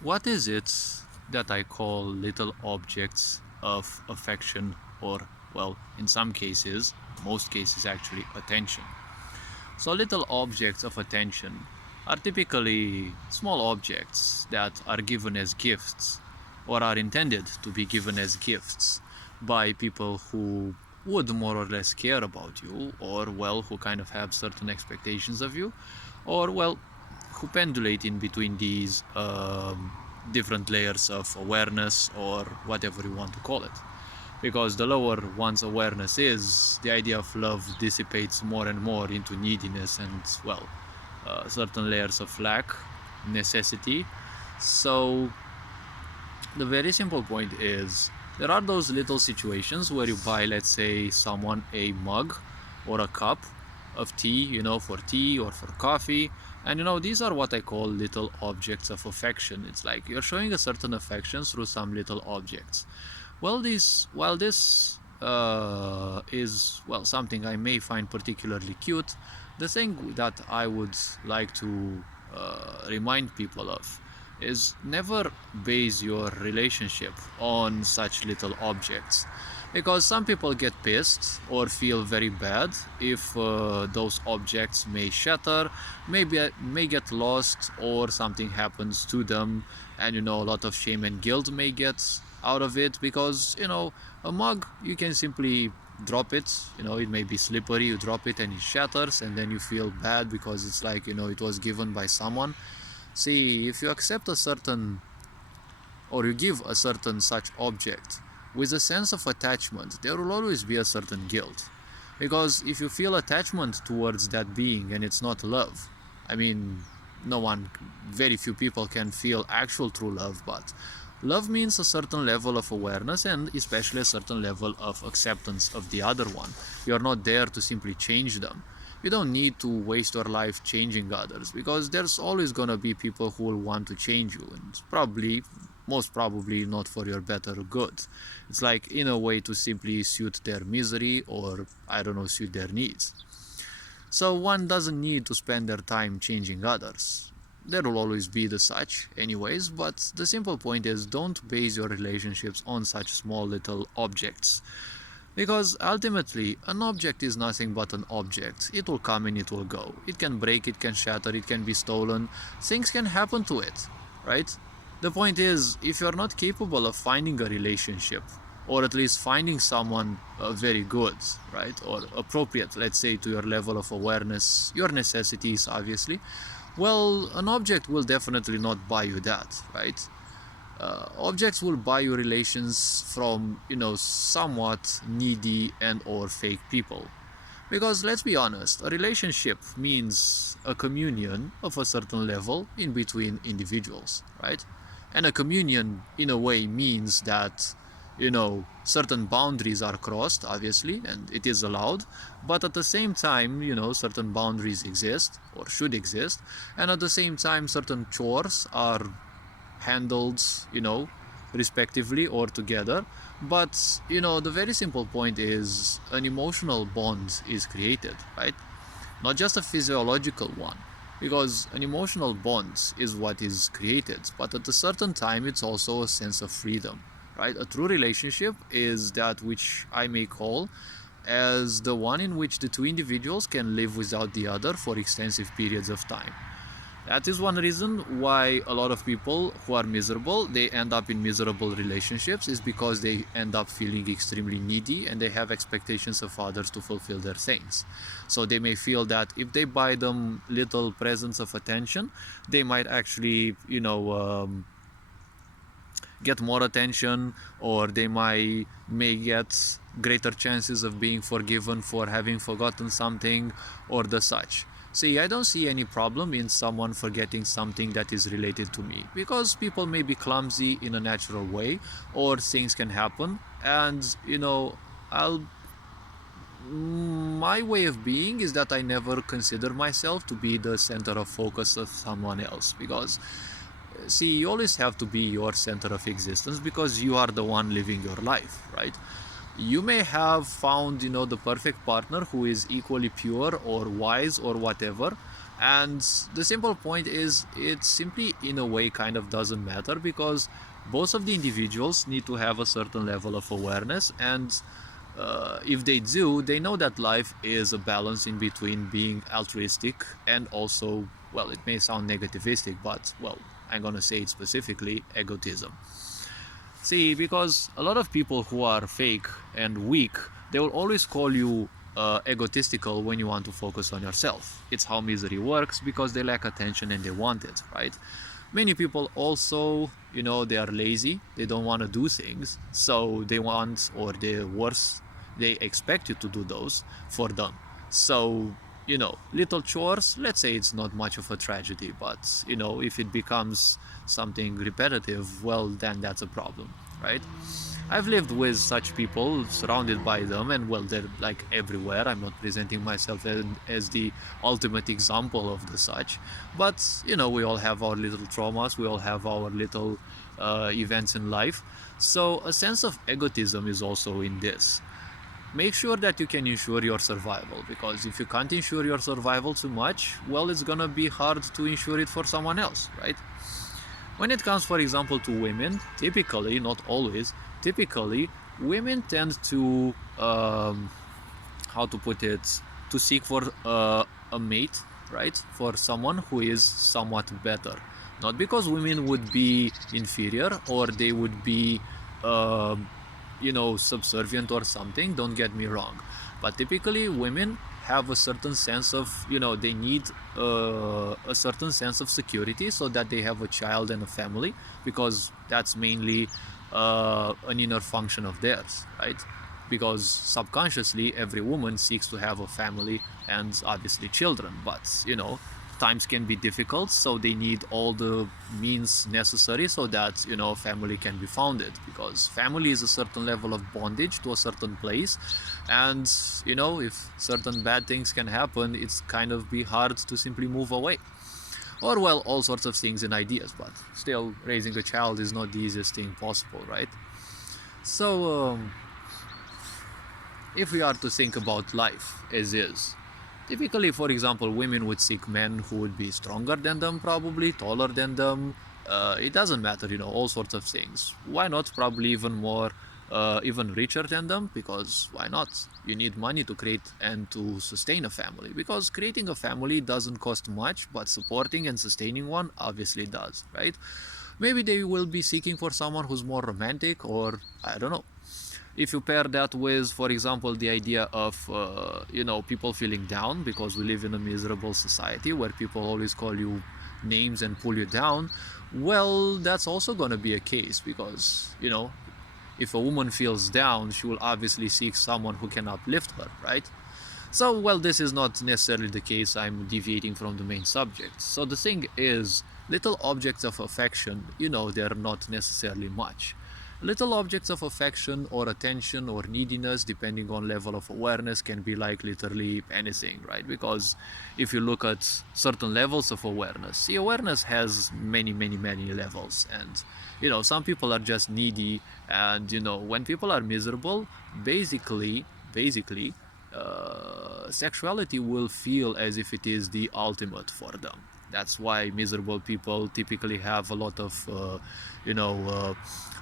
What is it that I call little objects of affection or, well, in some cases, most cases actually, attention? So, little objects of attention are typically small objects that are given as gifts or are intended to be given as gifts by people who would more or less care about you, or, well, who kind of have certain expectations of you, or, well, who pendulate in between these different layers of awareness or whatever you want to call it. Because the lower one's awareness is, the idea of love dissipates more and more into neediness and, well, certain layers of lack, necessity. So, the very simple point is there are those little situations where you buy, let's say, someone a mug or a cup of tea, for tea or for coffee. And these are what I call little objects of affection. It's like you're showing a certain affection through some little objects. While this is, well, something I may find particularly cute, the thing that I would like to remind people of is never base your relationship on such little objects, because some people get pissed or feel very bad if those objects may shatter, maybe may get lost, or something happens to them, and a lot of shame and guilt may get out of it, because a mug, you can simply drop it. It may be slippery, you drop it and it shatters, and then you feel bad because it's like it was given by someone. See, if you accept a certain, or you give a certain such object with a sense of attachment, there will always be a certain guilt. Because if you feel attachment towards that being and it's not love, I mean, no one, very few people can feel actual true love, but love means a certain level of awareness and especially a certain level of acceptance of the other one. You're not there to simply change them. You don't need to waste your life changing others, because there's always gonna be people who will want to change you, and most probably not for your better good. It's like in a way to simply suit their misery, or I don't know, suit their needs. So one doesn't need to spend their time changing others. There will always be the such anyways, but the simple point is, don't base your relationships on such small little objects. Because ultimately, an object is nothing but an object. It will come and it will go. It can break, it can shatter, it can be stolen. Things can happen to it, right? The point is, if you're not capable of finding a relationship, or at least finding someone very good, right, or appropriate, let's say, to your level of awareness, your necessities, obviously, well, an object will definitely not buy you that, right? Objects will buy you relations from somewhat needy and or fake people, because let's be honest, a relationship means a communion of a certain level in between individuals, right? And a communion in a way means that certain boundaries are crossed, obviously, and it is allowed, but at the same time certain boundaries exist or should exist, and at the same time certain chores are handled, respectively or together. But the very simple point is, an emotional bond is created, right? Not just a physiological one, because an emotional bond is what is created, but at a certain time it's also a sense of freedom, right? A true relationship is that which I may call as the one in which the two individuals can live without the other for extensive periods of time. That is one reason why a lot of people who are miserable, they end up in miserable relationships, is because they end up feeling extremely needy and they have expectations of others to fulfill their things. So they may feel that if they buy them little presents of attention, they might actually, get more attention, or they may get greater chances of being forgiven for having forgotten something, or the such. See, I don't see any problem in someone forgetting something that is related to me, because people may be clumsy in a natural way, or things can happen, and I'll my way of being is that I never consider myself to be the center of focus of someone else, because see, you always have to be your center of existence, because you are the one living your life, right? You may have found the perfect partner who is equally pure or wise or whatever, And the simple point is, it simply in a way kind of doesn't matter, because both of the individuals need to have a certain level of awareness, and if they do, they know that life is a balance in between being altruistic and also, well, it may sound negativistic, but, well, I'm gonna say it specifically, egotism. See, because a lot of people who are fake and weak, they will always call you egotistical when you want to focus on yourself. It's how misery works, because they lack attention and they want it, right? Many people also, they are lazy, they don't want to do things, so they want, or they worse, they expect you to do those for them. So, little chores, let's say it's not much of a tragedy, but, if it becomes something repetitive, well, then that's a problem, right? I've lived with such people, surrounded by them, and, well, they're like everywhere. I'm not presenting myself as the ultimate example of the such, but, we all have our little traumas, we all have our little events in life. So a sense of egotism is also in this. Make sure that you can ensure your survival, because if you can't ensure your survival too much, well, it's gonna be hard to ensure it for someone else, right? When it comes, for example, to women, typically, not always, typically, women tend to, how to put it, to seek for a mate, right? For someone who is somewhat better. Not because women would be inferior or they would be, subservient or something, don't get me wrong. But typically, women have a certain sense of, they need a certain sense of security, so that they have a child and a family, because that's mainly an inner function of theirs, right? Because subconsciously every woman seeks to have a family and obviously children, but times can be difficult, so they need all the means necessary so that family can be founded, because family is a certain level of bondage to a certain place, and if certain bad things can happen, it's kind of be hard to simply move away, or, well, all sorts of things and ideas, but still, raising a child is not the easiest thing possible, right? So if we are to think about life as is, typically, for example, women would seek men who would be stronger than them, probably taller than them. It doesn't matter, all sorts of things. Why not probably even more, even richer than them? Because why not? You need money to create and to sustain a family. Because creating a family doesn't cost much, but supporting and sustaining one obviously does, right? Maybe they will be seeking for someone who's more romantic, or I don't know. If you pair that with, for example, the idea of people feeling down, because we live in a miserable society where people always call you names and pull you down, well, that's also going to be a case, because if a woman feels down, she will obviously seek someone who can uplift her, right? So, well, this is not necessarily the case. I'm deviating from the main subject. So the thing is, little objects of affection, they're not necessarily much. Little objects of affection or attention or neediness, depending on level of awareness, can be like literally anything, right? Because if you look at certain levels of awareness, the awareness has many, many, many levels. And, some people are just needy. And, when people are miserable, basically, sexuality will feel as if it is the ultimate for them. That's why miserable people typically have a lot of,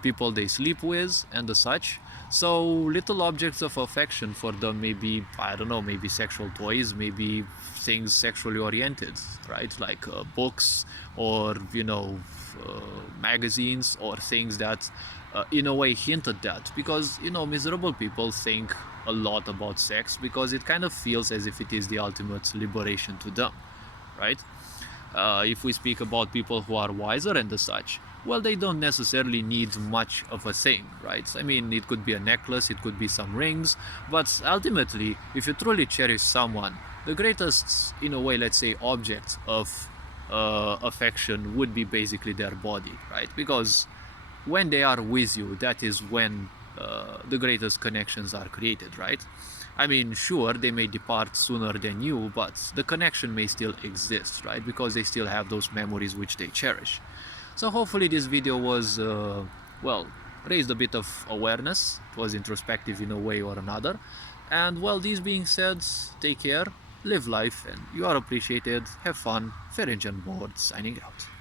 people they sleep with and the such. So little objects of affection for them may be, I don't know, maybe sexual toys, maybe things sexually oriented, right? Like books, or magazines, or things that in a way hint at that, because miserable people think a lot about sex, because it kind of feels as if it is the ultimate liberation to them, right? If we speak about people who are wiser and the such, well, they don't necessarily need much of a thing, right? I mean, it could be a necklace, it could be some rings, but ultimately, if you truly cherish someone, the greatest, in a way, let's say, object of affection would be basically their body, right? Because when they are with you, that is when the greatest connections are created, right? I mean, sure, they may depart sooner than you, but the connection may still exist, right? Because they still have those memories which they cherish. So hopefully this video was, well, raised a bit of awareness. It was introspective in a way or another. And, well, this being said, take care. live life and you are appreciated. Have fun. Ferenc on board, signing out.